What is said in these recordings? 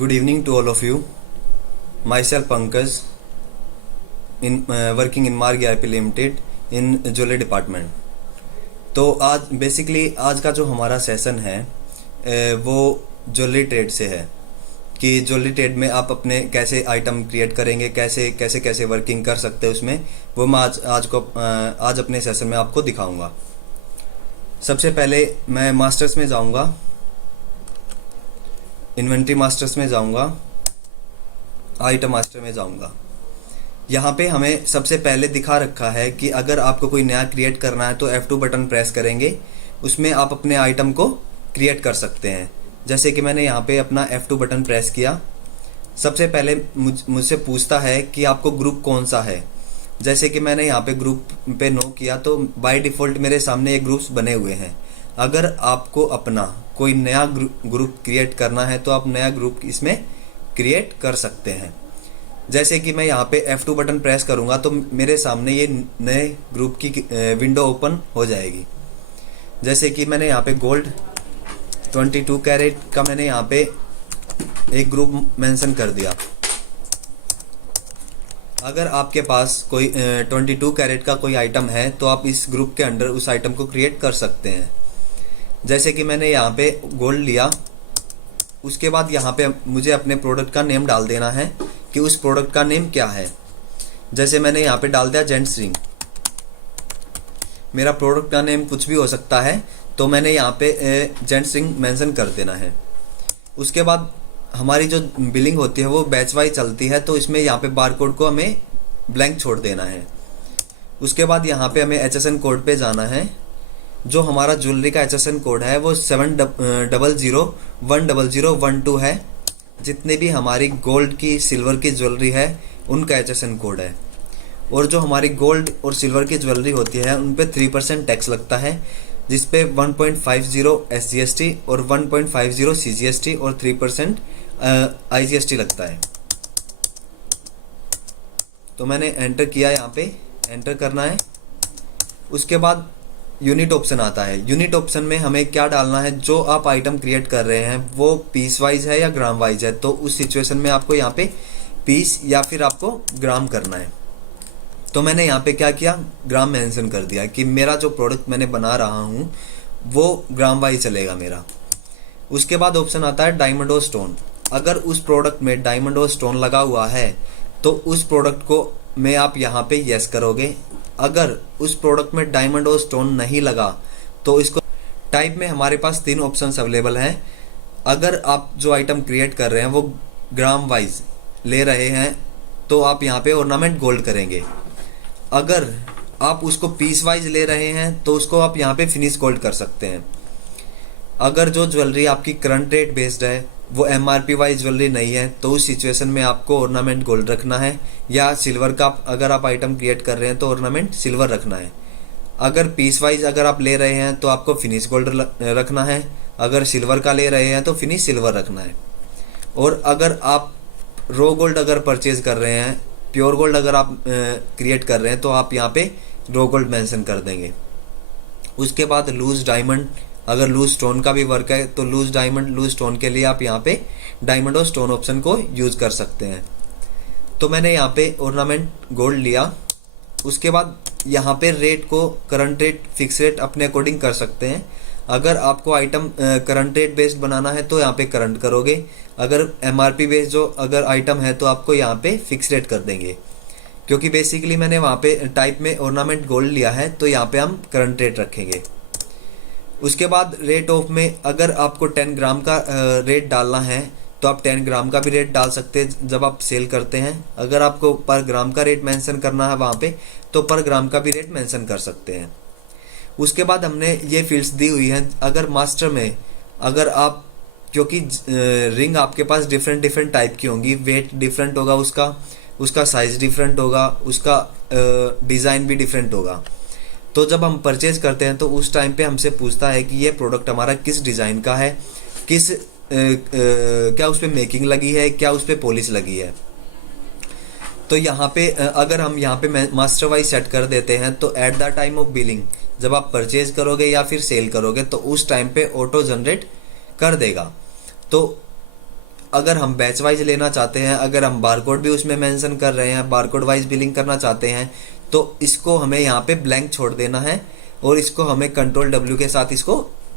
Good evening to all of you. Myself Pankaj, working in Marg ERP Limited in jewellery department. तो आज का जो हमारा session है वो ज्वेलरी ट्रेड से है कि ज्वेलरी ट्रेड में आप अपने कैसे आइटम क्रिएट करेंगे, कैसे वर्किंग कर सकते हैं उसमें, वो मैं आज अपने सेशन में आपको दिखाऊंगा। सबसे पहले मैं मास्टर्स में जाऊंगा, इन्वेंट्री मास्टर्स में जाऊंगा, आइटम मास्टर में जाऊंगा। यहाँ पे हमें सबसे पहले दिखा रखा है कि अगर आपको कोई नया क्रिएट करना है तो F2 बटन प्रेस करेंगे, उसमें आप अपने आइटम को क्रिएट कर सकते हैं। जैसे कि मैंने यहाँ पे अपना F2 बटन प्रेस किया। सबसे पहले मुझसे पूछता है कि आपको ग्रुप कौन सा है। जैसे कि मैंने यहाँ पे ग्रुप पे नो किया तो बाय डिफ़ॉल्ट मेरे सामने ये ग्रुप्स बने हुए हैं। अगर आपको अपना कोई नया ग्रुप क्रिएट करना है तो आप नया ग्रुप इसमें क्रिएट कर सकते हैं। जैसे कि मैं यहाँ पे F2 बटन प्रेस करूँगा तो मेरे सामने ये नए ग्रुप की विंडो ओपन हो जाएगी। जैसे कि मैंने यहाँ पे गोल्ड 22 कैरेट का मैंने यहाँ पे एक ग्रुप मेंशन कर दिया। अगर आपके पास कोई 22 कैरेट का कोई आइटम है तो आप इस ग्रुप के अंडर उस आइटम को क्रिएट कर सकते हैं। जैसे कि मैंने यहाँ पे गोल्ड लिया, उसके बाद यहाँ पे मुझे अपने प्रोडक्ट का नेम डाल देना है कि उस प्रोडक्ट का नेम क्या है। जैसे मैंने यहाँ पे डाल दिया जेंट्स रिंग। मेरा प्रोडक्ट का नेम कुछ भी हो सकता है, तो मैंने यहाँ पे जेंट्स रिंग मेंशन कर देना है। उसके बाद हमारी जो बिलिंग होती है वो बैच वाइज चलती है, तो इसमें यहाँ पे बारकोड को हमें ब्लैंक छोड़ देना है। उसके बाद यहाँ पे हमें HSN कोड पे जाना है। जो हमारा ज्वेलरी का HSN कोड है वो 700100012 है। जितने भी हमारी गोल्ड की सिल्वर की ज्वेलरी है उनका HSN कोड है। और जो हमारी गोल्ड और सिल्वर की ज्वेलरी होती है उन पे 3% टैक्स लगता है, जिसपे 1.50 SGST और 1.50 CGST और 3% IGST लगता है। तो मैंने एंटर किया, यहाँ पे एंटर करना है। उसके बाद यूनिट ऑप्शन आता है। यूनिट ऑप्शन में हमें क्या डालना है, जो आप आइटम क्रिएट कर रहे हैं वो पीस वाइज है या ग्राम वाइज है। तो उस सिचुएशन में आपको यहाँ पे पीस या फिर आपको ग्राम करना है। तो मैंने यहाँ पे क्या किया, ग्राम मेंशन कर दिया कि मेरा जो प्रोडक्ट मैंने बना रहा हूँ वो ग्राम वाइज चलेगा मेरा। उसके बाद ऑप्शन आता है डायमंड और स्टोन। अगर उस प्रोडक्ट में डायमंड और स्टोन लगा हुआ है तो उस प्रोडक्ट को में आप यहाँ पे यस करोगे। अगर उस प्रोडक्ट में डायमंड और स्टोन नहीं लगा तो इसको टाइप में हमारे पास 3 ऑप्शंस अवेलेबल हैं। अगर आप जो आइटम क्रिएट कर रहे हैं वो ग्राम वाइज ले रहे हैं तो आप यहाँ पे ऑर्नामेंट गोल्ड करेंगे। अगर आप उसको पीस वाइज ले रहे हैं तो उसको आप यहाँ पे फिनिश गोल्ड कर सकते हैं। अगर जो ज्वेलरी आपकी करंट रेट बेस्ड है वो MRP वाइज ज्वेलरी नहीं है तो उस सिचुएशन में आपको ऑर्नामेंट गोल्ड रखना है, या सिल्वर का अगर आप आइटम क्रिएट कर रहे हैं तो ऑर्नामेंट सिल्वर रखना है। अगर पीस वाइज अगर आप ले रहे हैं तो आपको फिनिश गोल्ड रखना है। अगर सिल्वर का ले रहे हैं तो फिनिश सिल्वर रखना है। और अगर आप रो गोल्ड अगर परचेज कर रहे हैं, प्योर गोल्ड अगर आप क्रिएट कर रहे हैं तो आप यहाँ पे रो गोल्ड मेंशन कर देंगे। उसके बाद लूज डायमंड, अगर लूज स्टोन का भी वर्क है तो लूज डायमंड लूज स्टोन के लिए आप यहाँ पे डायमंड और स्टोन ऑप्शन को यूज कर सकते हैं। तो मैंने यहाँ पे ऑर्नामेंट गोल्ड लिया। उसके बाद यहाँ पे रेट को करंट रेट फिक्स रेट अपने अकॉर्डिंग कर सकते हैं। अगर आपको आइटम करंट रेट बेस्ड बनाना है तो यहाँ पे करंट करोगे। अगर MRP बेस्ड जो अगर आइटम है तो आपको यहाँ पे फिक्स रेट कर देंगे, क्योंकि बेसिकली मैंने वहाँ पे टाइप में ऑर्नामेंट गोल्ड लिया है तो यहाँ पे हम करंट रेट रखेंगे। उसके बाद रेट ऑफ में अगर आपको 10 ग्राम का रेट डालना है तो आप 10 ग्राम का भी रेट डाल सकते हैं जब आप सेल करते हैं। अगर आपको पर ग्राम का रेट मेंशन करना है वहाँ पे तो पर ग्राम का भी रेट मेंशन कर सकते हैं। उसके बाद हमने ये फील्ड्स दी हुई हैं। अगर मास्टर में अगर आप, क्योंकि रिंग आपके पास डिफरेंट टाइप की होंगी, वेट डिफरेंट होगा, उसका साइज डिफरेंट होगा, उसका डिज़ाइन भी डिफरेंट होगा। तो जब हम परचेज करते हैं तो उस टाइम पे हमसे पूछता है कि ये प्रोडक्ट हमारा किस डिज़ाइन का है, क्या उस पर मेकिंग लगी है, क्या उस पर पॉलिश लगी है। तो यहाँ पे अगर हम यहाँ पे मास्टर वाइज सेट कर देते हैं तो at the time of billing जब आप परचेज करोगे या फिर सेल करोगे तो उस टाइम पे ऑटो जनरेट कर देगा। तो अगर हम बैच वाइज लेना चाहते हैं, अगर हम बारकोड भी उसमें मेंशन कर रहे हैं, बारकोड वाइज बिलिंग करना चाहते हैं, तो इसको हमें यहाँ पे ब्लैंक छोड़ देना है और इसको हमें कंट्रोल W के साथ इसको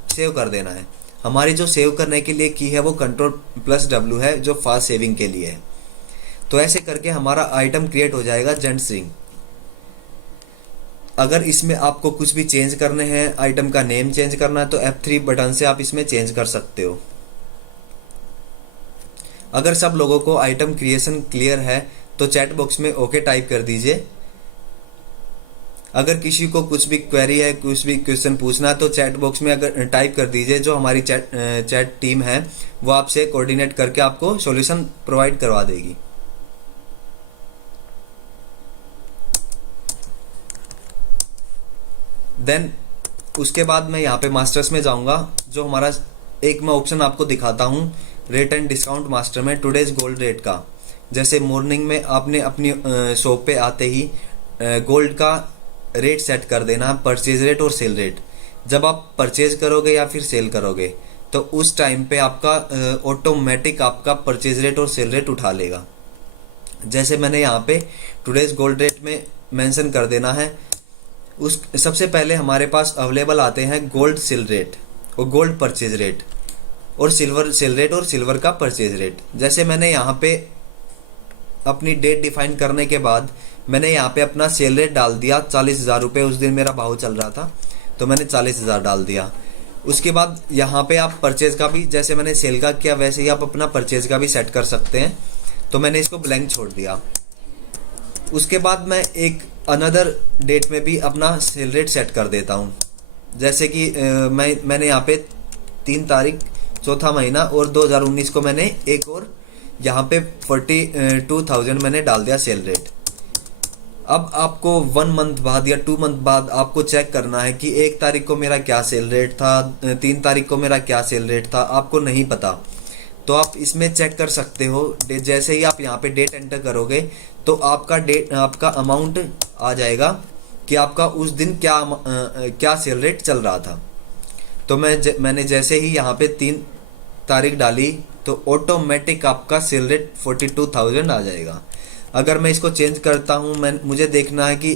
सेव कर देना है। हमारी जो सेव करने के लिए की है वो कंट्रोल+W है, जो फास्ट सेविंग के लिए है। तो ऐसे करके हमारा आइटम क्रिएट हो जाएगा जेंट्स रिंग। अगर इसमें आपको कुछ भी चेंज करने हैं, आइटम का नेम चेंज करना है, तो F3 बटन से आप इसमें चेंज कर सकते हो। अगर सब लोगों को आइटम क्रिएशन क्लियर है तो चैट बॉक्स में ओके टाइप कर दीजिए। अगर किसी को कुछ भी क्वेरी है, कुछ भी क्वेश्चन पूछना है, तो चैट बॉक्स में अगर टाइप कर दीजिए। जो हमारी चैट टीम है वो आपसे कोऑर्डिनेट करके आपको सॉल्यूशन प्रोवाइड करवा देगी। देन उसके बाद मैं यहाँ पे मास्टर्स में जाऊँगा। जो हमारा एक मैं ऑप्शन आपको दिखाता हूँ रेट एंड डिस्काउंट मास्टर में, टुडेज गोल्ड रेट का। जैसे मॉर्निंग में आपने अपनी शॉप पे आते ही गोल्ड का रेट सेट कर देना, परचेज रेट और सेल रेट। जब आप परचेज करोगे या फिर सेल करोगे तो उस टाइम पे आपका ऑटोमेटिक आपका परचेज रेट और सेल रेट उठा लेगा। जैसे मैंने यहाँ पे टुडेज गोल्ड रेट में मेंशन कर देना है। उस सबसे पहले हमारे पास अवेलेबल आते हैं गोल्ड सेल रेट और गोल्ड परचेज रेट और सिल्वर सेल रेट और सिल्वर का परचेज रेट। जैसे मैंने यहाँ पे अपनी डेट डिफाइन करने के बाद मैंने यहाँ पे अपना सेल रेट डाल दिया 40,000 रुपये। उस दिन मेरा भाव चल रहा था तो मैंने 40,000 डाल दिया। उसके बाद यहाँ पे आप परचेज का भी, जैसे मैंने सेल का किया वैसे ही आप अपना परचेज का भी सेट कर सकते हैं। तो मैंने इसको ब्लैंक छोड़ दिया। उसके बाद मैं एक अनदर डेट में भी अपना सेल रेट सेट कर देता हूँ। जैसे कि मैंने यहाँ पे 3 तारीख चौथा महीना और 2019 को मैंने एक और यहाँ पे 42,000 मैंने डाल दिया सेल रेट। अब आपको 1 मंथ बाद या 2 मंथ बाद आपको चेक करना है कि 1 तारीख को मेरा क्या सेल रेट था, 3 तारीख को मेरा क्या सेल रेट था, आपको नहीं पता। तो आप इसमें चेक कर सकते हो। जैसे ही आप यहाँ पे डेट एंटर करोगे तो आपका अमाउंट आ जाएगा कि आपका उस दिन क्या सेल रेट चल रहा था। तो मैंने जैसे ही यहाँ पे 3 तारीख डाली तो ऑटोमेटिक आपका सेल रेट 42,000 आ जाएगा। अगर मैं इसको चेंज करता हूँ, मुझे देखना है कि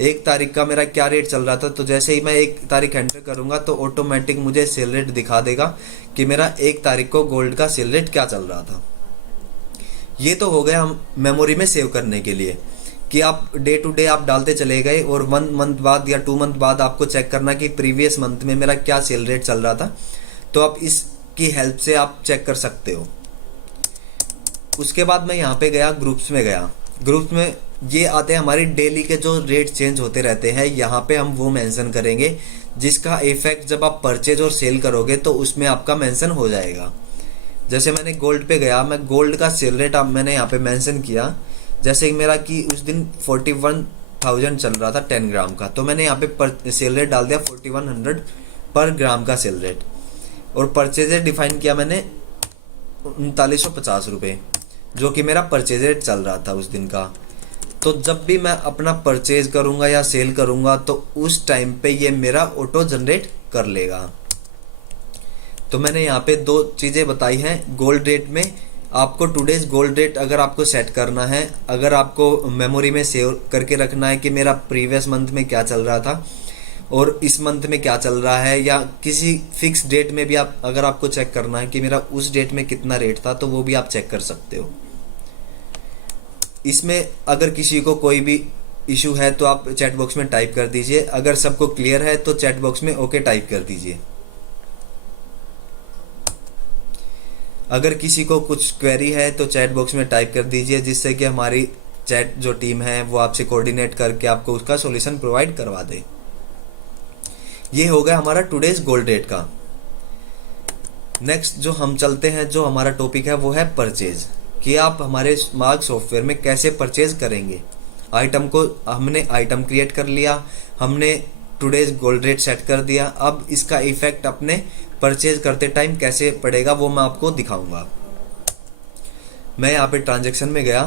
1 तारीख का मेरा क्या रेट चल रहा था, तो जैसे ही मैं 1 तारीख एंटर करूँगा तो ऑटोमेटिक मुझे सेल रेट दिखा देगा कि मेरा 1 तारीख को गोल्ड का सेल रेट क्या चल रहा था। ये तो हो गया हम मेमोरी में सेव करने के लिए कि आप डे टू डे आप डालते चले गए और 1 मंथ बाद या 2 मंथ बाद आपको चेक करना कि प्रीवियस मंथ में मेरा क्या सेल रेट चल रहा था। तो आप इसकी हेल्प से आप चेक कर सकते हो। उसके बाद मैं यहाँ पे गया, ग्रुप्स में गया। ग्रुप्स में ये आते हैं हमारी डेली के जो रेट चेंज होते रहते हैं। यहाँ पे हम वो मेंशन करेंगे जिसका इफेक्ट जब आप परचेज और सेल करोगे तो उसमें आपका मेंशन हो जाएगा। जैसे मैंने गोल्ड पे गया, मैं गोल्ड का सेल रेट अब मैंने यहाँ पे मेंशन किया। जैसे मेरा कि उस दिन 41,000 चल रहा था 10 ग्राम का, तो मैंने यहाँ पे सेल रेट डाल दिया 4100 पर ग्राम का सेल रेट। और परचेज रेट डिफाइन किया मैंने 3950 रुपये, जो कि मेरा परचेज रेट चल रहा था उस दिन का। तो जब भी मैं अपना परचेज करूंगा या सेल करूंगा तो उस टाइम पे ये मेरा ऑटो जनरेट कर लेगा। तो मैंने यहाँ पे 2 चीज़ें बताई हैं। गोल्ड रेट में आपको टुडेज गोल्ड रेट अगर आपको सेट करना है, अगर आपको मेमोरी में सेव करके रखना है कि मेरा प्रीवियस मंथ में क्या चल रहा था और इस मंथ में क्या चल रहा है, या किसी फिक्स डेट में भी अगर आपको चेक करना है कि मेरा उस डेट में कितना रेट था, तो वो भी आप चेक कर सकते हो। इसमें अगर किसी को कोई भी इशू है तो आप चैट बॉक्स में टाइप कर दीजिए। अगर सबको क्लियर है तो चैट बॉक्स में ओके टाइप कर दीजिए। अगर किसी को कुछ क्वेरी है तो चैट बॉक्स में टाइप कर दीजिए, जिससे कि हमारी चैट जो टीम है वो आपसे कोऑर्डिनेट करके आपको उसका सॉल्यूशन प्रोवाइड करवा दे। ये हो गया हमारा टुडेज गोल्ड रेट का। नेक्स्ट जो हम चलते हैं, जो हमारा टॉपिक है वो है परचेज, कि आप हमारे स्मार्ट सॉफ्टवेयर में कैसे परचेज करेंगे। आइटम को हमने आइटम क्रिएट कर लिया, हमने टुडेज गोल्ड रेट सेट कर दिया। अब इसका इफेक्ट अपने परचेज करते टाइम कैसे पड़ेगा वो मैं आपको दिखाऊंगा। मैं यहाँ पे ट्रांजैक्शन में गया,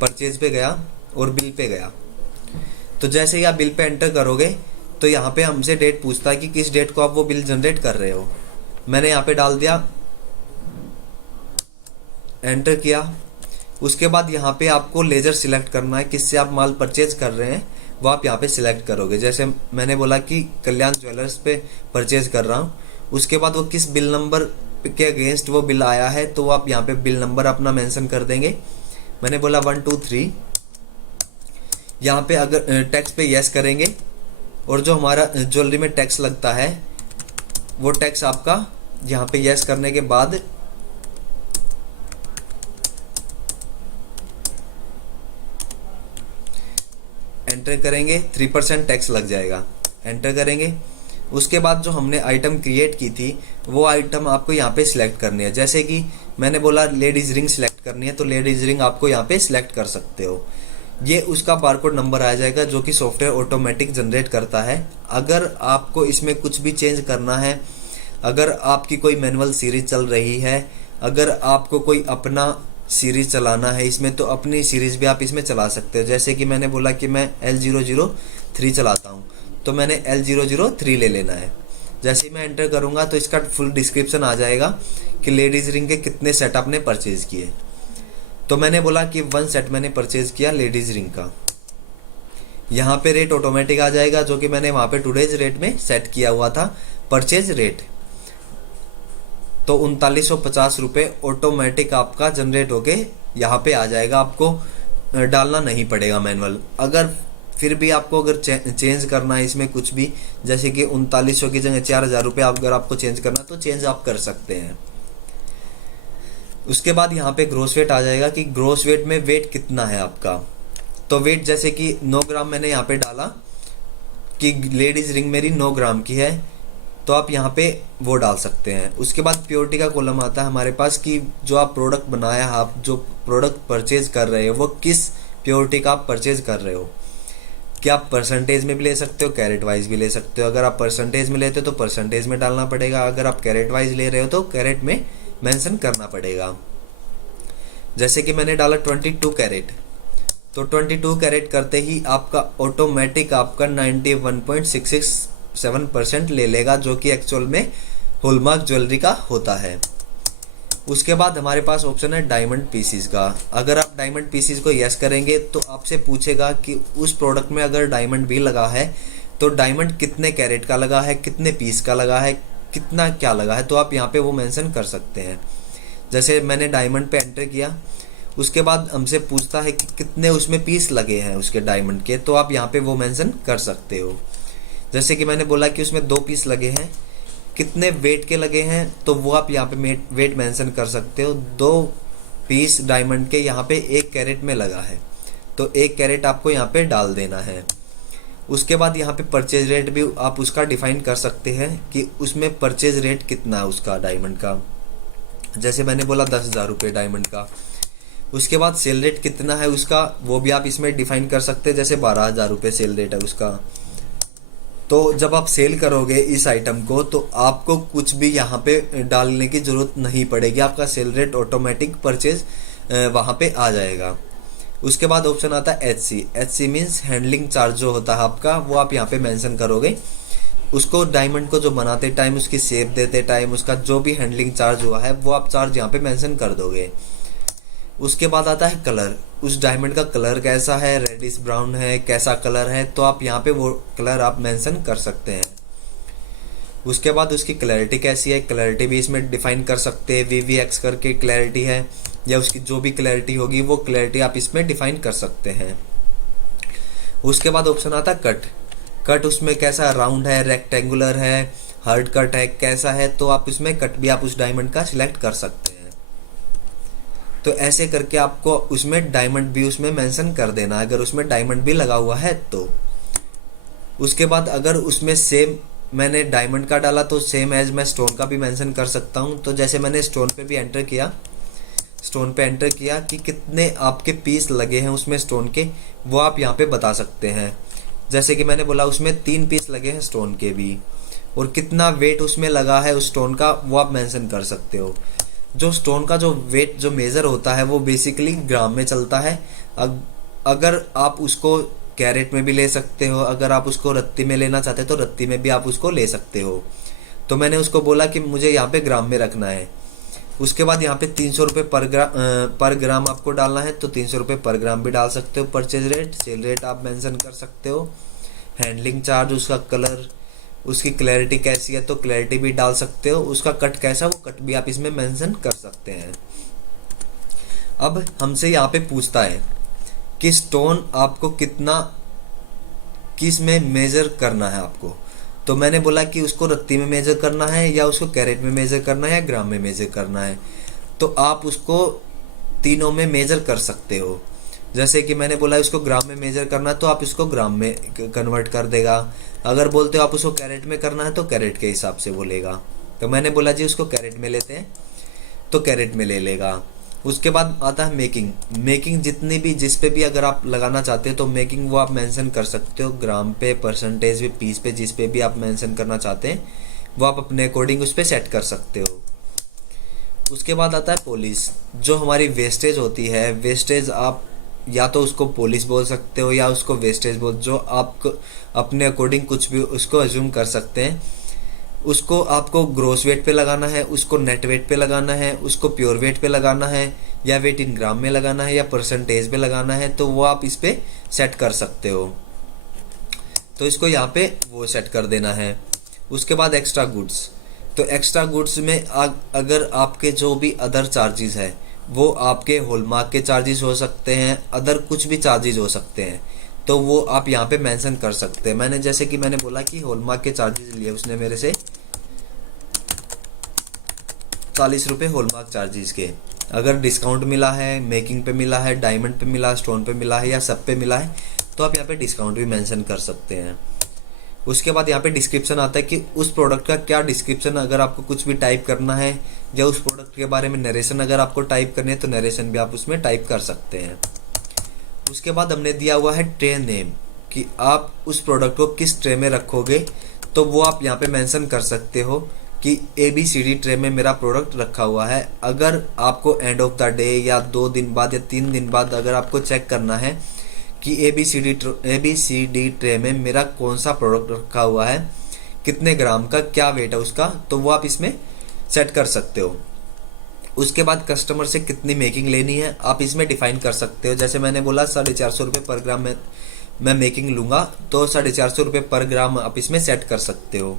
परचेज पे गया और बिल पे गया। तो जैसे ही आप बिल पे एंटर करोगे तो यहाँ पे हमसे डेट पूछता है कि किस डेट को आप वो बिल जनरेट कर रहे हो। मैंने यहाँ पे डाल दिया एंटर किया। उसके बाद यहाँ पे आपको लेजर सिलेक्ट करना है, किससे आप माल परचेज कर रहे हैं वो आप यहाँ पे सिलेक्ट करोगे। जैसे मैंने बोला कि कल्याण ज्वेलर्स पे परचेज कर रहा हूँ। उसके बाद वो किस बिल नंबर के अगेंस्ट वो बिल आया है तो वो आप यहाँ पे बिल नंबर अपना मेंशन कर देंगे। मैंने बोला 1 2 3। यहाँ पे अगर टैक्स पे यस करेंगे और जो हमारा ज्वेलरी में टैक्स लगता है वो टैक्स आपका यहाँ पे यस करने के बाद एंटर करेंगे, 3% टैक्स लग जाएगा। एंटर करेंगे। उसके बाद जो हमने आइटम क्रिएट की थी वो आइटम आपको यहाँ पे सिलेक्ट करनी है। जैसे कि मैंने बोला लेडीज रिंग सिलेक्ट करनी है तो लेडीज रिंग आपको यहाँ पे सिलेक्ट कर सकते हो। ये उसका बारकोड नंबर आ जाएगा जो कि सॉफ्टवेयर ऑटोमेटिक जनरेट करता है। अगर आपको इसमें कुछ भी चेंज करना है, अगर आपकी कोई मैनुअल सीरीज चल रही है, अगर आपको कोई अपना सीरीज चलाना है इसमें तो अपनी सीरीज भी आप इसमें चला सकते हो। जैसे कि मैंने बोला कि मैं L003 चलाता हूँ तो मैंने L003 ले लेना है। जैसे ही मैं एंटर करूँगा तो इसका फुल डिस्क्रिप्शन आ जाएगा कि लेडीज रिंग के कितने सेट आपने परचेज किए। तो मैंने बोला कि 1 सेट मैंने परचेज किया लेडीज रिंग का। यहाँ पे रेट ऑटोमेटिक आ जाएगा जो कि मैंने वहाँ पे टुडेज रेट में सेट किया हुआ था परचेज रेट। तो 3950 रुपये ऑटोमेटिक आपका जनरेट होके यहाँ पे आ जाएगा, आपको डालना नहीं पड़ेगा मैनुअल। अगर फिर भी आपको अगर चेंज करना है इसमें कुछ भी, जैसे कि 3900 की जगह 4000 रुपये अगर आपको चेंज करना तो चेंज आप कर सकते हैं। उसके बाद यहाँ पे ग्रोस वेट आ जाएगा कि ग्रोस वेट में वेट कितना है आपका। तो वेट जैसे कि 9 ग्राम मैंने यहाँ पे डाला कि लेडीज रिंग मेरी 9 ग्राम की है तो आप यहाँ पे वो डाल सकते हैं। उसके बाद प्योरिटी का कॉलम आता है हमारे पास कि जो आप प्रोडक्ट बनाया, आप जो प्रोडक्ट परचेज कर रहे हो वो किस प्योरिटी का आप परचेज कर रहे हो। क्या आप परसेंटेज में भी ले सकते हो, कैरेट वाइज भी ले सकते हो। अगर आप परसेंटेज में लेते हो तो परसेंटेज में डालना पड़ेगा, अगर आप कैरेट वाइज ले रहे हो तो कैरेट में मेंशन करना पड़ेगा। जैसे कि मैंने डाला 22 कैरेट तो 22 कैरेट करते ही आपका ऑटोमेटिक आपका 91.667% ले लेगा जो कि एक्चुअल में हॉलमार्क ज्वेलरी का होता है। उसके बाद हमारे पास ऑप्शन है डायमंड पीसीज का। अगर आप डायमंड पीसीज को यस करेंगे तो आपसे पूछेगा कि उस प्रोडक्ट में अगर डायमंड भी लगा है तो डायमंड कितने कैरेट का लगा है, कितने पीस का लगा है, कितना क्या लगा है, तो आप यहाँ पे वो मेंशन कर सकते हैं। जैसे मैंने डायमंड पे एंटर किया, उसके बाद हमसे पूछता है कि कितने उसमें पीस लगे हैं उसके डायमंड के, तो आप यहाँ पे वो मेंशन कर सकते हो। जैसे कि मैंने बोला कि उसमें 2 पीस लगे हैं, कितने वेट के लगे हैं तो वो आप यहाँ पे वेट मेंशन कर सकते हो। 2 पीस डायमंड के यहाँ पे 1 कैरेट में लगा है तो 1 कैरेट आपको यहाँ पे डाल देना है। उसके बाद यहाँ पे परचेज रेट भी आप उसका डिफाइन कर सकते हैं कि उसमें परचेज रेट कितना है उसका डायमंड का। जैसे मैंने बोला 10,000 रुपये डायमंड का। उसके बाद सेल रेट कितना है उसका वो भी आप इसमें डिफाइन कर सकते हैं, जैसे 12,000 रुपये सेल रेट है उसका। तो जब आप सेल करोगे इस आइटम को तो आपको कुछ भी यहाँ पे डालने की ज़रूरत नहीं पड़ेगी, आपका सेल रेट ऑटोमेटिक परचेज वहाँ पे आ जाएगा। उसके बाद ऑप्शन आता है HC। HC means handling charge जो होता है आपका वो आप यहाँ पे मेंशन करोगे। उसको डायमंड को जो बनाते टाइम, उसकी शेप देते टाइम, उसका जो भी हैंडलिंग चार्ज हुआ है वो आप चार्ज यहाँ पे मेंशन कर दोगे। उसके बाद आता है कलर। उस डायमंड का कलर कैसा है, रेडिश ब्राउन है, कैसा कलर है, तो आप यहाँ पे वो कलर आप मेंशन कर सकते हैं। उसके बाद उसकी क्लैरिटी कैसी है, क्लैरिटी भी इसमें डिफाइन कर सकते हैं। VVX करके क्लैरिटी है या उसकी जो भी क्लैरिटी होगी वो क्लैरिटी आप इसमें डिफाइन कर सकते हैं। उसके बाद ऑप्शन आता है कट। कट उसमें कैसा, राउंड है, रेक्टेंगुलर है, हार्ड कट है, कैसा है, तो आप इसमें कट भी आप उस डायमंड का सिलेक्ट कर सकते हैं। तो ऐसे करके आपको उसमें डायमंड भी उसमें मेंशन कर देना अगर उसमें डायमंड भी लगा हुआ है तो। उसके बाद अगर उसमें सेम मैंने डायमंड का डाला तो सेम एज मैं स्टोन का भी मेंशन कर सकता हूं। तो जैसे मैंने स्टोन पे भी एंटर किया, स्टोन पे एंटर किया कि कितने आपके पीस लगे हैं उसमें स्टोन के वो आप यहाँ पे बता सकते हैं। जैसे कि मैंने बोला उसमें 3 पीस लगे हैं स्टोन के भी, और कितना वेट उसमें लगा है उस स्टोन का वो आप मेंशन कर सकते हो। जो स्टोन का जो वेट जो मेज़र होता है वो बेसिकली ग्राम में चलता है। अगर आप उसको कैरेट में भी ले सकते हो, अगर आप उसको रत्ती में लेना चाहते हो तो रत्ती में भी आप उसको ले सकते हो। तो मैंने उसको बोला कि मुझे यहाँ पे ग्राम में रखना है उसके बाद यहाँ पे 300 रुपये पर ग्राम आपको डालना है, तो 300 रुपये पर ग्राम भी डाल सकते हो। परचेज रेट, सेल रेट आप मेंशन कर सकते हो। हैंडलिंग चार्ज, उसका कलर, उसकी क्लैरिटी कैसी है तो क्लैरिटी भी डाल सकते हो। उसका कट कैसा, वो कट भी आप इसमें मेंशन कर सकते हैं। अब हमसे यहाँ पे पूछता है कि स्टोन आपको कितना, किस में मेजर करना है आपको। तो मैंने बोला कि उसको रत्ती में मेजर करना है, या उसको कैरेट में मेजर करना है, या ग्राम में मेजर करना है। तो आप उसको तीनों में मेजर कर सकते हो। जैसे कि मैंने बोला उसको ग्राम में मेजर करना है तो आप इसको ग्राम में कन्वर्ट कर देगा। अगर बोलते हो आप उसको कैरेट में करना है तो कैरेट के हिसाब से बोलेगा। तो मैंने बोला जी उसको कैरेट में लेते हैं, तो कैरेट में ले लेगा। उसके बाद आता है मेकिंग। मेकिंग जितनी भी, जिस पे भी अगर आप लगाना चाहते हो तो मेकिंग वो आप मेंशन कर सकते हो, ग्राम पे, परसेंटेज पे, पीस पे, जिस पे भी आप मेंशन करना चाहते हैं वो आप अपने अकॉर्डिंग उस पर सेट कर सकते हो। उसके बाद आता है पॉलिश। जो हमारी वेस्टेज होती है, वेस्टेज आप या तो उसको पॉलिश बोल सकते हो या उसको वेस्टेज बोल, जो आप अपने अकॉर्डिंग कुछ भी उसको अज्यूम कर सकते हैं। उसको आपको ग्रोस वेट पे लगाना है, उसको नेट वेट पे लगाना है, उसको प्योर वेट पे लगाना है, या वेट इन ग्राम में लगाना है, या परसेंटेज पे लगाना है, तो वो आप इस पे सेट कर सकते हो। तो इसको यहाँ पे वो सेट कर देना है। उसके बाद एक्स्ट्रा गुड्स। तो एक्स्ट्रा गुड्स में अगर आपके जो भी अदर चार्जेस है वो आपके हॉलमार्क के चार्जेस हो सकते हैं, अदर कुछ भी चार्जेस हो सकते हैं, तो वो आप यहाँ पे मेंशन कर सकते हैं। मैंने जैसे कि मैंने बोला कि हॉलमार्क के चार्जेस लिए उसने मेरे से 40 रुपये हॉलमार्क चार्जेस के। अगर डिस्काउंट मिला है, मेकिंग पे मिला है, डायमंड पे मिला, स्टोन पे मिला है, या सब पे मिला है, तो आप यहाँ पे डिस्काउंट भी मेंशन कर सकते हैं। उसके बाद यहाँ पे डिस्क्रिप्शन आता है कि उस प्रोडक्ट का क्या डिस्क्रिप्शन, अगर आपको कुछ भी टाइप करना है या उस प्रोडक्ट के बारे में नरेशन अगर आपको टाइप करनी है तो नरेशन भी आप उसमें टाइप कर सकते हैं। उसके बाद हमने दिया हुआ है ट्रे नेम, कि आप उस प्रोडक्ट को किस ट्रे में रखोगे, तो वो आप यहाँ पे मेंशन कर सकते हो कि ABCD ट्रे में मेरा प्रोडक्ट रखा हुआ है। अगर आपको एंड ऑफ द डे या 2 दिन बाद या 3 दिन बाद अगर आपको चेक करना है कि ABCD ट्रे में मेरा कौन सा प्रोडक्ट रखा हुआ है, कितने ग्राम का, क्या वेट है उसका, तो वो आप इसमें सेट कर सकते हो। उसके बाद कस्टमर से कितनी मेकिंग लेनी है आप इसमें डिफाइन कर सकते हो। जैसे मैंने बोला 450 रुपये पर ग्राम में मैं मेकिंग लूँगा, तो 450 रुपये पर ग्राम आप इसमें सेट कर सकते हो।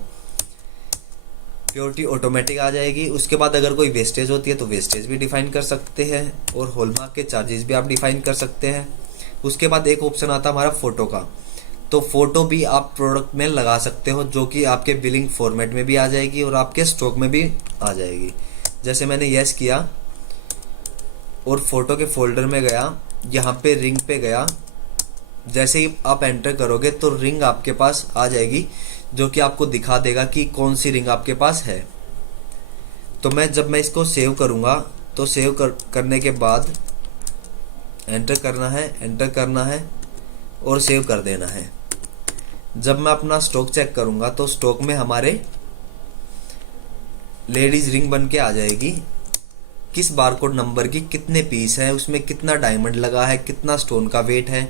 प्योरिटी ऑटोमेटिक आ जाएगी। उसके बाद अगर कोई वेस्टेज होती है तो वेस्टेज भी डिफाइन कर सकते हैं, और हॉलमार्क के चार्जेस भी आप डिफाइन कर सकते हैं। उसके बाद एक ऑप्शन आता है हमारा फ़ोटो का। तो फ़ोटो भी आप प्रोडक्ट में लगा सकते हो, जो कि आपके बिलिंग फॉर्मेट में भी आ जाएगी और आपके स्टॉक में भी आ जाएगी। जैसे मैंने यस किया और फोटो के फोल्डर में गया, यहाँ पे रिंग पे गया, जैसे ही आप एंटर करोगे तो रिंग आपके पास आ जाएगी, जो कि आपको दिखा देगा कि कौन सी रिंग आपके पास है। तो जब मैं इसको सेव करूँगा तो सेव करने के बाद एंटर करना है और सेव कर देना है। जब मैं अपना स्टॉक चेक करूँगा तो स्टॉक में हमारे लेडीज रिंग बन के आ जाएगी, किस बारकोड नंबर की कितने पीस है, उसमें कितना डायमंड लगा है, कितना स्टोन का वेट है,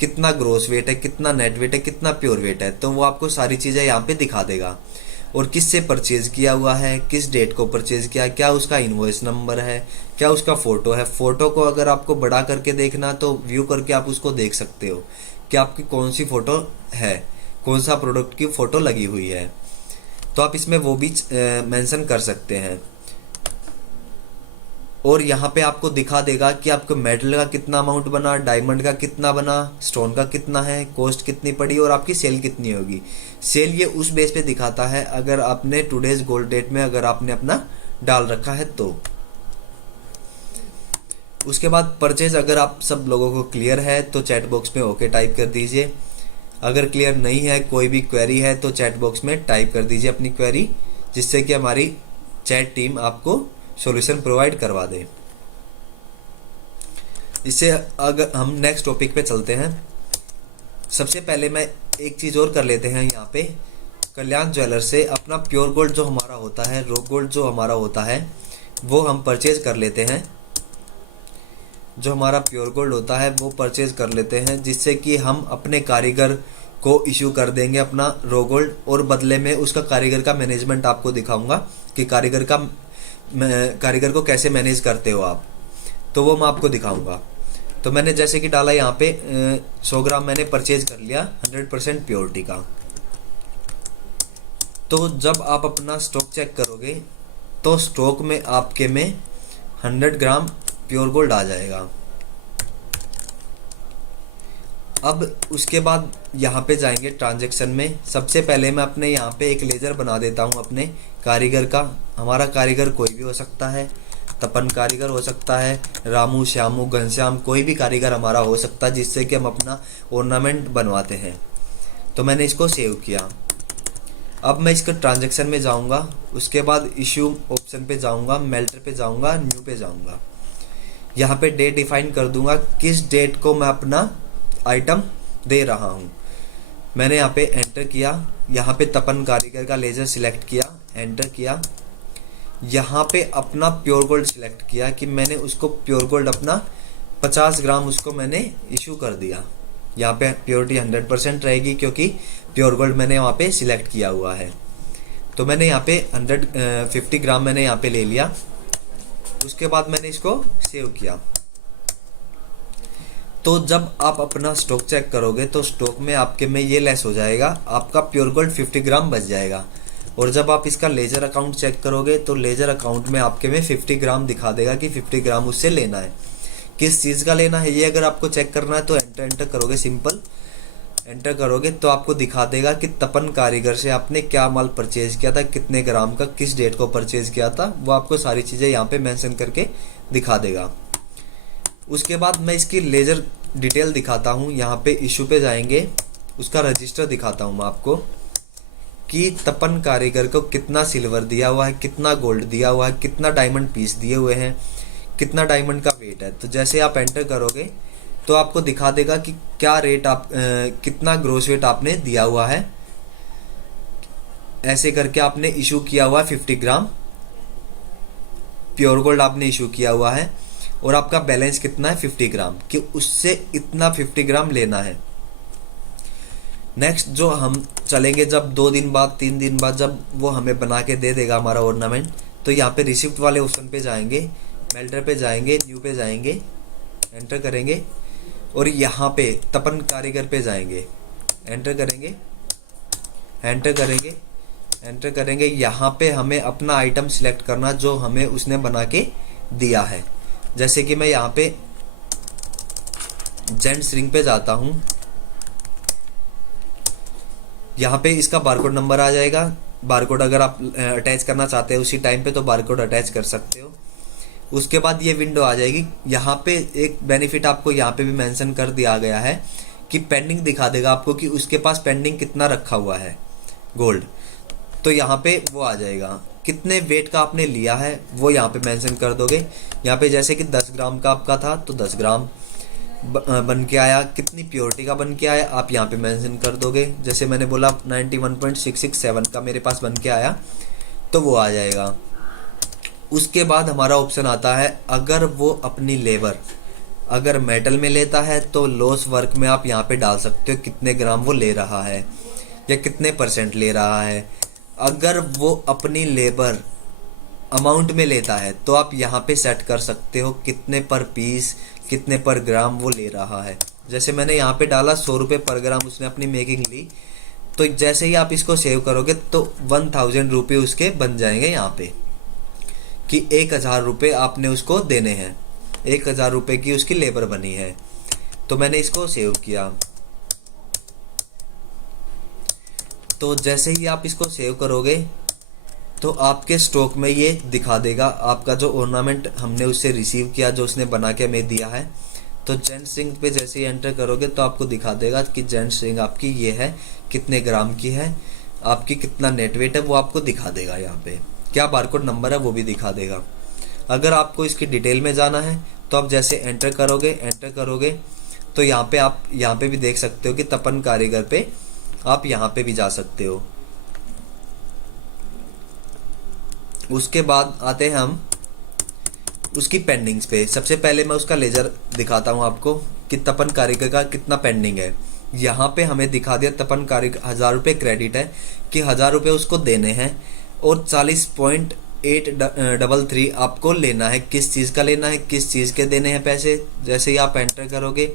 कितना ग्रोस वेट है, कितना नेट वेट है, कितना प्योर वेट है, तो वो आपको सारी चीज़ें यहाँ पे दिखा देगा। और किससे परचेज किया हुआ है, किस डेट को परचेज किया, क्या उसका इनवॉइस नंबर है, क्या उसका फ़ोटो है। फ़ोटो को अगर आपको बड़ा करके देखना तो व्यू करके आप उसको देख सकते हो कि आपकी कौन सी फ़ोटो है, कौन सा प्रोडक्ट की फ़ोटो लगी हुई है, तो आप इसमें वो भी मेंशन कर सकते हैं। और यहाँ पे आपको दिखा देगा कि आपको मेटल का कितना अमाउंट बना, डायमंड का कितना बना, स्टोन का कितना है, कॉस्ट कितनी पड़ी और आपकी सेल कितनी होगी। सेल ये उस बेस पे दिखाता है अगर आपने टुडेज गोल्ड डेट में अगर आपने अपना डाल रखा है तो। उसके बाद परचेज, अगर आप सब लोगों को क्लियर है तो चैट बॉक्स में ओके टाइप कर दीजिए। अगर क्लियर नहीं है, कोई भी क्वेरी है तो चैट बॉक्स में टाइप कर दीजिए अपनी क्वेरी, जिससे कि हमारी चैट टीम आपको सॉल्यूशन प्रोवाइड करवा दे। इससे अगर हम नेक्स्ट टॉपिक पे चलते हैं, सबसे पहले मैं एक चीज़ और कर लेते हैं। यहाँ पे कल्याण ज्वेलर से अपना प्योर गोल्ड जो हमारा होता है, रॉ गोल्ड जो हमारा होता है, वो हम परचेज कर लेते हैं। जो हमारा प्योर गोल्ड होता है वो परचेज कर लेते हैं, जिससे कि हम अपने कारीगर को इशू कर देंगे अपना रॉ गोल्ड, और बदले में उसका कारीगर का मैनेजमेंट आपको दिखाऊंगा कि कारीगर का कारीगर को कैसे मैनेज करते हो आप, तो वो मैं आपको दिखाऊंगा। तो मैंने जैसे कि डाला यहाँ पे 100 ग्राम मैंने परचेज कर लिया 100% प्योरिटी का। तो जब आप अपना स्टॉक चेक करोगे तो स्टॉक में आपके में 100 ग्राम प्योर गोल्ड आ जाएगा। अब उसके बाद यहाँ पे जाएंगे ट्रांजैक्शन में। सबसे पहले मैं अपने यहाँ पे एक लेजर बना देता हूँ अपने कारीगर का। हमारा कारीगर कोई भी हो सकता है, तपन कारीगर हो सकता है, रामू, श्यामू, घनश्याम, कोई भी कारीगर हमारा हो सकता है जिससे कि हम अपना ऑर्नामेंट बनवाते हैं। तो मैंने इसको सेव किया। अब मैं इसके ट्रांजैक्शन में जाऊँगा, उसके बाद इशू ऑप्शन पे जाऊँगा, मेल्टर पे जाऊँगा, न्यू पे जाऊँगा। यहाँ पे डेट डिफाइन कर दूंगा किस डेट को मैं अपना आइटम दे रहा हूँ। मैंने यहाँ पे एंटर किया, यहाँ पे तपन कारीगर का लेजर सिलेक्ट किया, एंटर किया। यहाँ पे अपना प्योर गोल्ड सिलेक्ट किया कि मैंने उसको प्योर गोल्ड अपना 50 ग्राम उसको मैंने इशू कर दिया। यहाँ पे प्योरिटी 100% रहेगी क्योंकि प्योर गोल्ड मैंने वहाँ पे सिलेक्ट किया हुआ है। तो मैंने यहाँ पे 150 ग्राम मैंने यहाँ पे ले लिया। उसके बाद मैंने इसको सेव किया। तो जब आप अपना स्टॉक चेक करोगे तो स्टॉक में आपके में ये लेस हो जाएगा, आपका प्योर गोल्ड 50 ग्राम बच जाएगा। और जब आप इसका लेजर अकाउंट चेक करोगे तो लेजर अकाउंट में आपके में 50 ग्राम दिखा देगा कि 50 ग्राम उससे लेना है। किस चीज़ का लेना है ये अगर आपको चेक करना है तो एंटर करोगे, सिंपल एंटर करोगे तो आपको दिखा देगा कि तपन कारीगर से आपने क्या माल परचेज किया था, कितने ग्राम का, किस डेट को परचेज किया था, वो आपको सारी चीज़ें यहाँ पे मेंशन करके दिखा देगा। उसके बाद मैं इसकी लेजर डिटेल दिखाता हूँ। यहाँ पे इशू पे जाएंगे, उसका रजिस्टर दिखाता हूँ मैं आपको कि तपन कारीगर को कितना सिल्वर दिया हुआ है, कितना गोल्ड दिया हुआ है, कितना डायमंड पीस दिए हुए हैं, कितना डायमंड का वेट है। तो जैसे आप एंटर करोगे तो आपको दिखा देगा कि क्या रेट आप कितना ग्रोस वेट आपने दिया हुआ है। ऐसे करके आपने इशू किया हुआ है 50 ग्राम प्योर गोल्ड आपने इशू किया हुआ है और आपका बैलेंस कितना है 50 ग्राम, कि उससे इतना 50 ग्राम लेना है। नेक्स्ट जो हम चलेंगे जब 2 दिन बाद 3 दिन बाद जब वो हमें बना के दे देगा हमारा ऑर्नामेंट, तो यहाँ पे रिसिप्ट वाले ऑप्शन पे जाएंगे, मेल्टर पे जाएंगे, न्यू पे जाएंगे, एंटर करेंगे और यहाँ पे तपन कारीगर पे जाएंगे, एंटर करेंगे, एंटर करेंगे, एंटर करेंगे। यहाँ पे हमें अपना आइटम सिलेक्ट करना जो हमें उसने बना के दिया है। जैसे कि मैं यहाँ पे जेंट्स रिंग पे जाता हूँ, यहाँ पे इसका बारकोड नंबर आ जाएगा। बारकोड अगर आप अटैच करना चाहते हैं उसी टाइम पे तो बारकोड अटैच कर सकते हो। उसके बाद ये विंडो आ जाएगी। यहाँ पे एक बेनिफिट आपको यहाँ पे भी मेंशन कर दिया गया है कि पेंडिंग दिखा देगा आपको कि उसके पास पेंडिंग कितना रखा हुआ है गोल्ड। तो यहाँ पे वो आ जाएगा, कितने वेट का आपने लिया है वो यहाँ पे मेंशन कर दोगे। यहाँ पे जैसे कि 10 ग्राम का आपका था तो 10 ग्राम बन के आया, कितनी प्योरिटी का बन के आया आप यहाँ पे मेंशन कर दोगे। जैसे मैंने बोला 91.667 का मेरे पास बन के आया तो वो आ जाएगा। उसके बाद हमारा ऑप्शन आता है, अगर वो अपनी लेबर अगर मेटल में लेता है तो लॉस वर्क में आप यहाँ पे डाल सकते हो कितने ग्राम वो ले रहा है या कितने % ले रहा है। अगर वो अपनी लेबर अमाउंट में लेता है तो आप यहाँ पे सेट कर सकते हो कितने पर पीस, कितने पर ग्राम वो ले रहा है। जैसे मैंने यहाँ पे डाला 100 रुपये पर ग्राम उसने अपनी मेकिंग ली। तो जैसे ही आप इसको सेव करोगे तो 1000 रुपये उसके बन जाएंगे यहाँ पे कि 1000 रुपये आपने उसको देने हैं, 1000 रुपये की उसकी लेबर बनी है। तो मैंने इसको सेव किया। तो जैसे ही आप इसको सेव करोगे तो आपके स्टॉक में ये दिखा देगा आपका जो ऑर्नामेंट हमने उससे रिसीव किया, जो उसने बना के हमें दिया है। तो जेंट्स रिंग पे जैसे ही एंटर करोगे तो आपको दिखा देगा कि जेंट्स रिंग आपकी ये है, कितने ग्राम की है, आपकी कितना नेट वेट है वो आपको दिखा देगा। यहाँ पे क्या बारकोड नंबर है वो भी दिखा देगा। अगर आपको इसकी डिटेल में जाना है तो आप जैसे एंटर करोगे तो यहाँ पे आप यहाँ पे भी देख सकते हो कि तपन कारीगर पे आप यहाँ पे भी जा सकते हो। उसके बाद आते हैं हम उसकी पेंडिंग्स पे। सबसे पहले मैं उसका लेजर दिखाता हूँ आपको कि तपन कारीगर का कितना पेंडिंग है। यहाँ पे हमें दिखा दिया तपन कारीगर 1000 रुपये क्रेडिट है कि 1000 रुपये उसको देने हैं और 833 आपको लेना है। किस चीज़ का लेना है, किस चीज़ के देने हैं पैसे। जैसे ही आप एंटर करोगे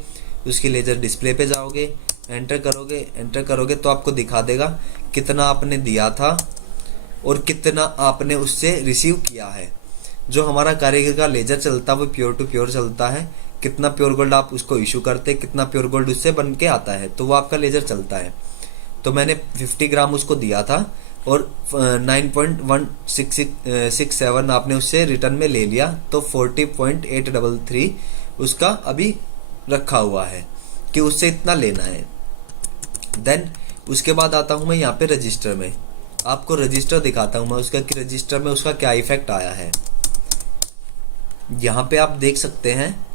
उसकी लेजर डिस्प्ले पे जाओगे, एंटर करोगे तो आपको दिखा देगा कितना आपने दिया था और कितना आपने उससे रिसीव किया है। जो हमारा कारीगर का लेजर चलता है वो प्योर टू प्योर चलता है। कितना प्योर गोल्ड आप उसको इशू करते, कितना प्योर गोल्ड उससे बन के आता है, तो वो आपका लेजर चलता है। तो मैंने 50 ग्राम उसको दिया था और 9.1667 आपने उससे रिटर्न में ले लिया, तो 40.833 उसका अभी रखा हुआ है कि उससे इतना लेना है। देन उसके बाद आता हूँ मैं यहाँ पे रजिस्टर में, आपको रजिस्टर दिखाता हूँ मैं उसका कि रजिस्टर में उसका क्या इफेक्ट आया है। यहाँ पे आप देख सकते हैं,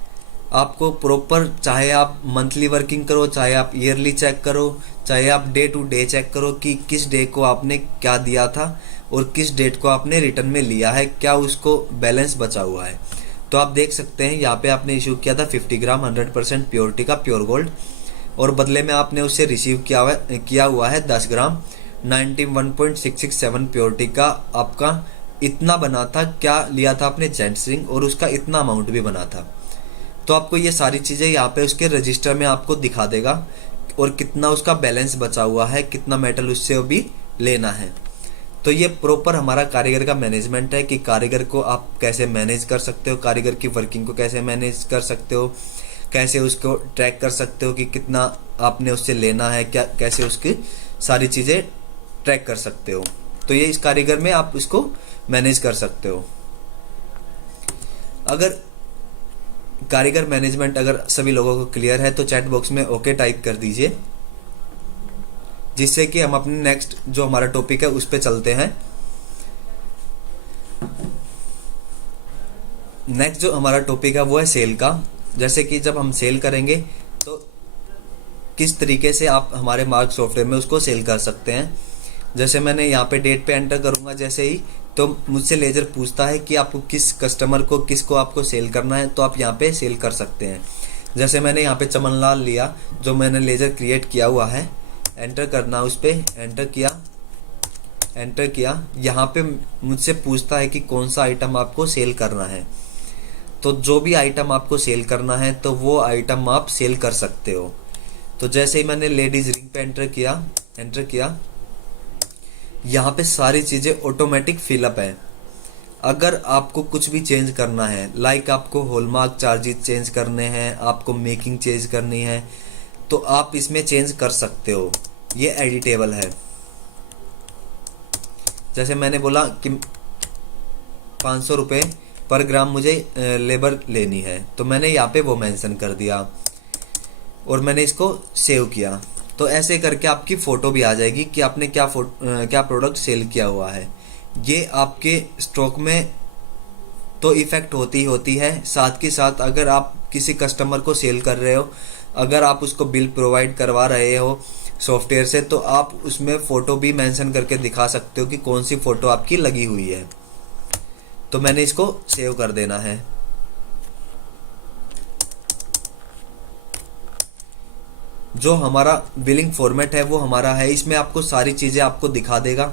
आपको प्रॉपर, चाहे आप मंथली वर्किंग करो, चाहे आप ईयरली चेक करो, चाहे आप डे टू डे चेक करो कि किस डे को आपने क्या दिया था और किस डेट को आपने रिटर्न में लिया है, क्या उसको बैलेंस बचा हुआ है। तो आप देख सकते हैं यहाँ पे आपने इशू किया था 50 ग्राम 100% प्योरिटी का प्योर गोल्ड, और बदले में आपने उससे रिसीव किया हुआ है 10 ग्राम 91.667 प्योरिटी का। आपका इतना बना था, क्या लिया था आपने जेंट्स रिंग, और उसका इतना अमाउंट भी बना था। तो आपको ये सारी चीज़ें यहाँ पे उसके रजिस्टर में आपको दिखा देगा और कितना उसका बैलेंस बचा हुआ है, कितना मेटल उससे अभी लेना है। तो ये प्रॉपर हमारा कारीगर का मैनेजमेंट है कि कारीगर को आप कैसे मैनेज कर सकते हो, कारीगर की वर्किंग को कैसे मैनेज कर सकते हो, कैसे उसको ट्रैक कर सकते हो कि कितना आपने उससे लेना है, क्या कैसे उसकी सारी चीज़ें ट्रैक कर सकते हो। तो ये इस कारीगर में आप इसको मैनेज कर सकते हो। अगर कारीगर मैनेजमेंट अगर सभी लोगों को क्लियर है तो चैट बॉक्स में ओके टाइप कर दीजिए, जिससे कि हम अपने नेक्स्ट जो हमारा टॉपिक है उस पे चलते हैं। नेक्स्ट जो हमारा टॉपिक है वो है सेल का। जैसे कि जब हम सेल करेंगे तो किस तरीके से आप हमारे मार्क सॉफ्टवेयर में उसको सेल कर सकते हैं। जैसे मैंने यहाँ पे डेट पे एंटर करूँगा जैसे ही, तो मुझसे लेजर पूछता है कि आपको किस कस्टमर को, किसको आपको सेल करना है, तो आप यहाँ पे सेल कर सकते हैं। जैसे मैंने यहाँ पे चमनलाल लिया, जो मैंने लेजर क्रिएट किया हुआ है, एंटर करना, उस पर एंटर किया। यहाँ पे मुझसे पूछता है कि कौन सा आइटम आपको सेल करना है। तो जो भी आइटम आपको सेल करना है तो वो आइटम आप सेल कर सकते हो। तो जैसे ही मैंने लेडीज रिंग पे एंटर किया, यहाँ पे सारी चीज़ें ऑटोमेटिक फिलअप है। अगर आपको कुछ भी चेंज करना है, लाइक आपको हॉलमार्क चार्जेस चेंज करने हैं, आपको मेकिंग चेंज करनी है, तो आप इसमें चेंज कर सकते हो। ये एडिटेबल है। जैसे मैंने बोला कि 500 रुपये पर ग्राम मुझे लेबर लेनी है, तो मैंने यहाँ पे वो मेंशन कर दिया और मैंने इसको सेव किया। तो ऐसे करके आपकी फ़ोटो भी आ जाएगी कि आपने क्या प्रोडक्ट सेल किया हुआ है। ये आपके स्टॉक में तो इफ़ेक्ट होती है। साथ के साथ अगर आप किसी कस्टमर को सेल कर रहे हो, अगर आप उसको बिल प्रोवाइड करवा रहे हो सॉफ्टवेयर से, तो आप उसमें फ़ोटो भी मेंशन करके दिखा सकते हो कि कौन सी फ़ोटो आपकी लगी हुई है। तो मैंने इसको सेव कर देना है। जो हमारा बिलिंग फॉर्मेट है वो हमारा है, इसमें आपको सारी चीज़ें आपको दिखा देगा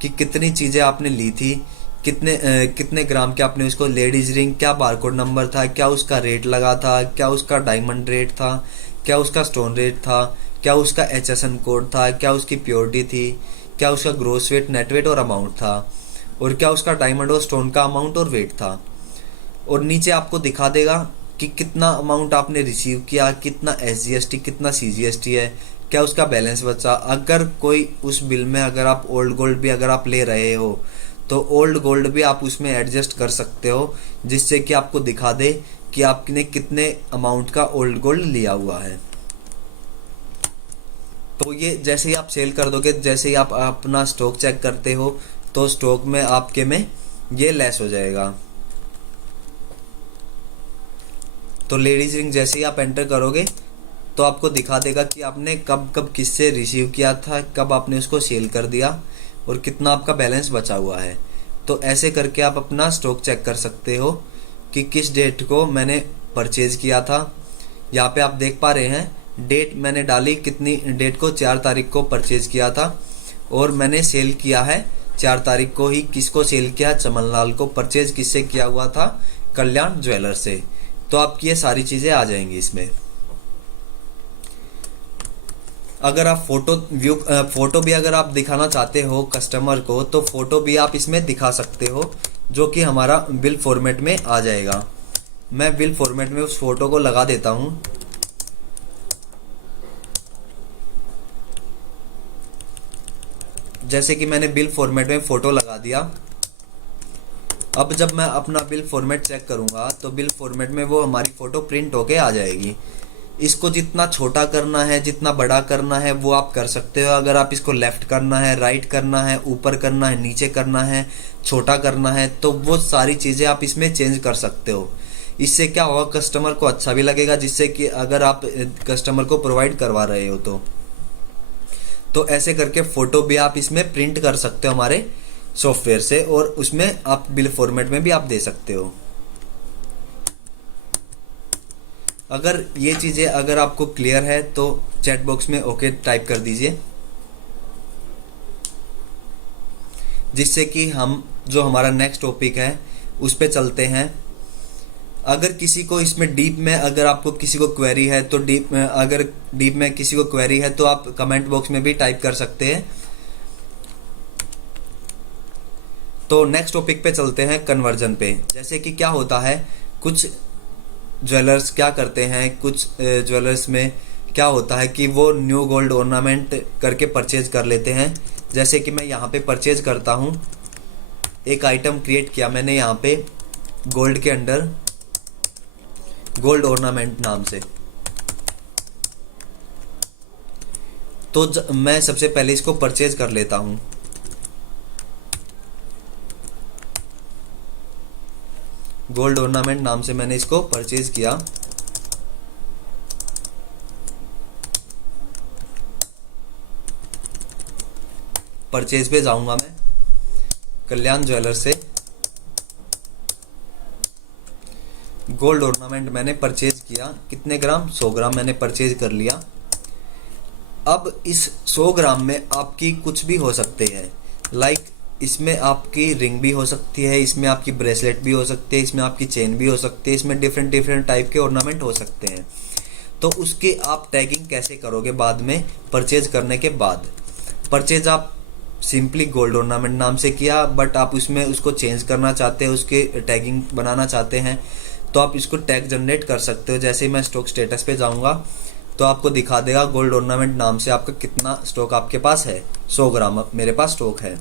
कि कितनी चीज़ें आपने ली थी, कितने ग्राम के आपने उसको, लेडीज रिंग क्या बारकोड नंबर था, क्या उसका रेट लगा था, क्या उसका डायमंड रेट था, क्या उसका स्टोन रेट था, क्या उसका HSN कोड था, क्या उसकी प्योरिटी थी, क्या उसका ग्रोस वेट, नेट वेट और अमाउंट था, और क्या उसका डायमंड और स्टोन का अमाउंट और वेट था। और नीचे आपको दिखा देगा कि कितना अमाउंट आपने रिसीव किया, कितना SGST, कितना CGST है, क्या उसका बैलेंस बचा। अगर कोई उस बिल में अगर आप ओल्ड गोल्ड भी अगर आप ले रहे हो तो ओल्ड गोल्ड भी आप उसमें एडजस्ट कर सकते हो, जिससे कि आपको दिखा दे कि आपने कितने अमाउंट का ओल्ड गोल्ड लिया हुआ है। तो ये जैसे ही आप सेल कर दोगे, जैसे ही आप अपना स्टॉक चेक करते हो, तो स्टॉक में आपके में ये लेस हो जाएगा। तो लेडीज रिंग जैसे ही आप एंटर करोगे तो आपको दिखा देगा कि आपने कब कब किससे रिसीव किया था, कब आपने उसको सेल कर दिया और कितना आपका बैलेंस बचा हुआ है। तो ऐसे करके आप अपना स्टॉक चेक कर सकते हो कि किस डेट को मैंने परचेज किया था। यहाँ पे आप देख पा रहे हैं डेट मैंने डाली, कितनी डेट को, 4 तारीख को परचेज किया था और मैंने सेल किया है 4 तारीख को ही किसको सेल किया, चमनलाल को। परचेज किससे किया हुआ था, कल्याण ज्वेलर से। तो आपकी ये सारी चीजें आ जाएंगी इसमें। अगर आप फोटो भी अगर आप दिखाना चाहते हो कस्टमर को, तो फोटो भी आप इसमें दिखा सकते हो, जो कि हमारा बिल फॉर्मेट में आ जाएगा। मैं बिल फॉर्मेट में उस फोटो को लगा देता हूं। जैसे कि मैंने बिल फॉर्मेट में फोटो लगा दिया। अब जब मैं अपना बिल फॉर्मेट चेक करूंगा तो बिल फॉर्मेट में वो हमारी फोटो प्रिंट होके आ जाएगी। इसको जितना छोटा करना है, जितना बड़ा करना है, वो आप कर सकते हो। अगर आप इसको लेफ्ट करना है, राइट करना है, ऊपर करना है, नीचे करना है, छोटा करना है, तो वो सारी चीज़ें आप इसमें चेंज कर सकते हो। इससे क्या होगा, कस्टमर को अच्छा भी लगेगा, जिससे कि अगर आप कस्टमर को प्रोवाइड करवा रहे हो तो ऐसे करके फ़ोटो भी आप इसमें प्रिंट कर सकते हो हमारे सॉफ्टवेयर से, और उसमें आप बिल फॉर्मेट में भी आप दे सकते हो। अगर ये चीज़ें अगर आपको क्लियर है तो चैट बॉक्स में ओके टाइप कर दीजिए, जिससे कि हम जो हमारा नेक्स्ट टॉपिक है उस पे चलते हैं। अगर किसी को इसमें डीप में अगर आपको किसी को क्वेरी है तो अगर डीप में किसी को क्वेरी है तो आप कमेंट बॉक्स में भी टाइप कर सकते हैं। तो नेक्स्ट टॉपिक पे चलते हैं, कन्वर्जन पे। जैसे कि क्या होता है, कुछ ज्वेलर्स क्या करते हैं, कुछ ज्वेलर्स में क्या होता है कि वो न्यू गोल्ड ऑर्नामेंट करके परचेज कर लेते हैं। जैसे कि मैं यहाँ पे परचेज करता हूँ, एक आइटम क्रिएट किया मैंने यहाँ पे गोल्ड के अंडर, गोल्ड ऑर्नामेंट नाम से। तो मैं सबसे पहले इसको परचेज कर लेता हूँ। गोल्ड ऑर्नामेंट नाम से मैंने इसको परचेज किया। परचेज पे जाऊंगा मैं, कल्याण ज्वेलर से गोल्ड ऑर्नामेंट मैंने परचेज किया। कितने ग्राम, 100 ग्राम मैंने परचेज कर लिया। अब इस 100 ग्राम में आपकी कुछ भी हो सकते हैं, लाइक इसमें आपकी रिंग भी हो सकती है, इसमें आपकी ब्रेसलेट भी हो सकती है, इसमें आपकी चेन भी हो सकती है, इसमें डिफरेंट टाइप के ऑर्नामेंट हो सकते हैं। तो उसकी आप टैगिंग कैसे करोगे बाद में, परचेज करने के बाद। परचेज आप सिंपली गोल्ड ऑर्नामेंट नाम से किया, बट आप उसमें उसको चेंज करना चाहते हैं, उसके टैगिंग बनाना चाहते हैं, तो आप इसको टैग जनरेट कर सकते हो। जैसे ही मैं स्टॉक स्टेटस पे जाऊंगा तो आपको दिखा देगा गोल्ड ऑर्नामेंट नाम से आपका कितना स्टॉक आपके पास है। 100 ग्राम मेरे पास स्टॉक है।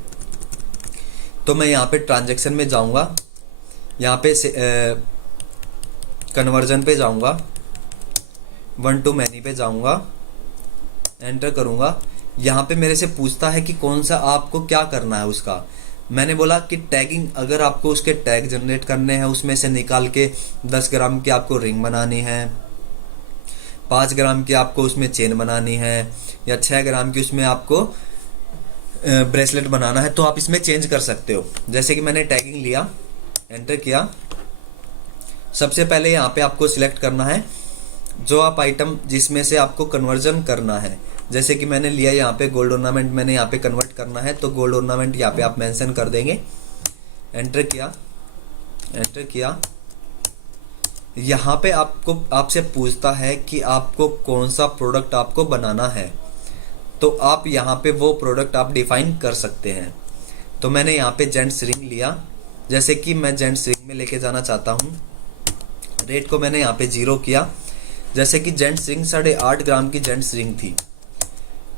तो मैं यहाँ पे ट्रांजैक्शन में जाऊंगा, यहाँ पे कन्वर्जन पे जाऊंगा, 1 to many पे जाऊंगा, एंटर करूंगा। यहाँ पे मेरे से पूछता है कि कौन सा आपको क्या करना है उसका। मैंने बोला कि टैगिंग, अगर आपको उसके टैग जनरेट करने हैं, उसमें से निकाल के 10 ग्राम की आपको रिंग बनानी है, 5 ग्राम की आपको उसमें चेन बनानी है, या 6 ग्राम की उसमें आपको ब्रेसलेट बनाना है, तो आप इसमें चेंज कर सकते हो। जैसे कि मैंने टैगिंग लिया, एंटर किया। सबसे पहले यहाँ पे आपको सिलेक्ट करना है जो आप आइटम जिसमें से आपको कन्वर्जन करना है। जैसे कि मैंने लिया यहाँ पे गोल्ड ऑर्नामेंट, मैंने यहाँ पे कन्वर्ट करना है, तो गोल्ड ऑर्नामेंट यहाँ पे आप मेंशन कर देंगे। एंटर किया, एंटर किया। यहाँ पे आपसे पूछता है कि आपको कौन सा प्रोडक्ट आपको बनाना है, तो आप यहाँ पे वो प्रोडक्ट आप डिफाइन कर सकते हैं। तो मैंने यहाँ पे जेंट्स रिंग लिया। जैसे कि मैं जेंट्स रिंग में लेके जाना चाहता हूँ, रेट को मैंने यहाँ पे 0 किया। जैसे कि जेंट्स रिंग 8.5 ग्राम की जेंट्स रिंग थी,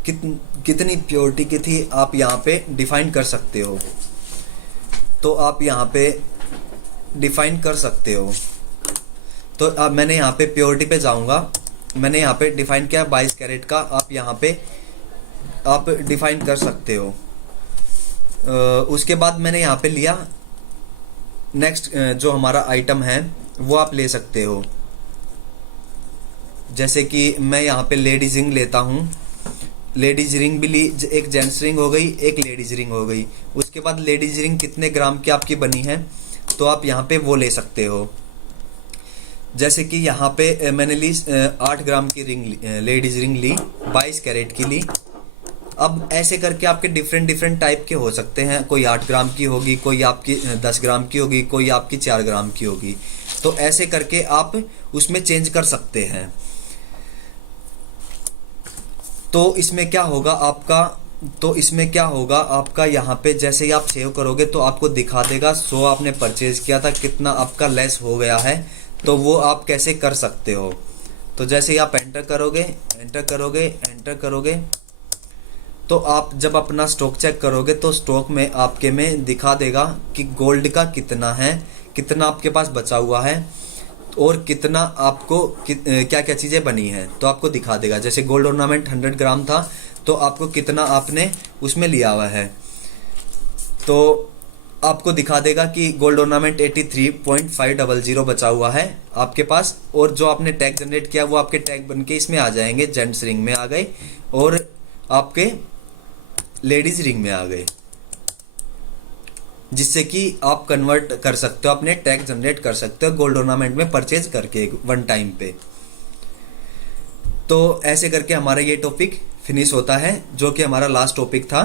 कितनी प्योरिटी की थी आप यहाँ पे डिफाइन कर सकते हो। तो आप यहाँ पे डिफाइन कर सकते हो। तो अब मैंने यहाँ पे प्योरिटी पे जाऊँगा, मैंने यहाँ पे डिफाइन किया 22 कैरेट का, आप यहाँ पे आप डिफाइन कर सकते हो। उसके बाद मैंने यहाँ पे लिया नेक्स्ट जो हमारा आइटम है वो आप ले सकते हो। जैसे कि मैं यहाँ पे लेडीज रिंग लेता हूँ, लेडीज रिंग भी ली, एक जेंट्स रिंग हो गई, एक लेडीज रिंग हो गई। उसके बाद लेडीज रिंग कितने ग्राम की आपकी बनी है तो आप यहाँ पे वो ले सकते हो। जैसे कि यहाँ पे मैंने ली 8 ग्राम की रिंग, लेडीज रिंग ली, 22 कैरेट की ली, अब ऐसे करके आपके डिफरेंट डिफरेंट टाइप के हो सकते हैं, कोई 8 ग्राम की होगी, कोई आपकी 10 ग्राम की होगी, कोई आपकी 4 ग्राम की होगी। तो ऐसे करके आप उसमें चेंज कर सकते हैं। तो इसमें क्या होगा आपका यहाँ पे जैसे ही आप सेव करोगे तो आपको दिखा देगा सो आपने परचेज किया था कितना आपका लेस हो गया है। तो वो आप कैसे कर सकते हो, तो जैसे ही आप एंटर करोगे तो आप जब अपना स्टॉक चेक करोगे तो स्टॉक में आपके में दिखा देगा कि गोल्ड का कितना है, कितना आपके पास बचा हुआ है और कितना आपको क्या क्या चीज़ें बनी हैं, तो आपको दिखा देगा। जैसे गोल्ड ऑर्नामेंट 100 ग्राम था तो आपको कितना आपने उसमें लिया हुआ है, तो आपको दिखा देगा कि गोल्ड ऑर्नामेंट 83.500 बचा हुआ है आपके पास। और जो आपने टैग जनरेट किया वो आपके टैग बन के इसमें आ जाएंगे, जेंट्स रिंग में आ गए और आपके लेडीज रिंग में आ गए, जिससे कि आप कन्वर्ट कर सकते हो, अपने टैग जनरेट कर सकते हो गोल्ड ऑर्नामेंट में परचेज करके वन टाइम पे। तो ऐसे करके हमारा ये टॉपिक फिनिश होता है, जो कि हमारा लास्ट टॉपिक था।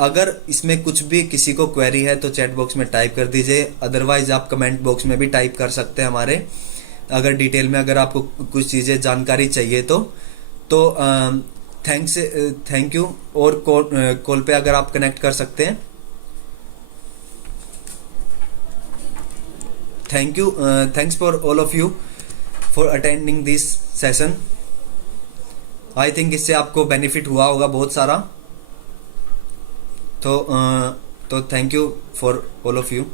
अगर इसमें कुछ भी किसी को क्वेरी है तो चैट बॉक्स में टाइप कर दीजिए, अदरवाइज आप कमेंट बॉक्स में भी टाइप कर सकते हैं हमारे। अगर डिटेल में अगर आपको कुछ चीज़ें जानकारी चाहिए तो थैंक यू। और कॉल पे अगर आप कनेक्ट कर सकते हैं, thank you. Thanks for all of you for attending this session. I think इससे आपको बेनिफिट हुआ होगा बहुत सारा। तो thank you for all of you.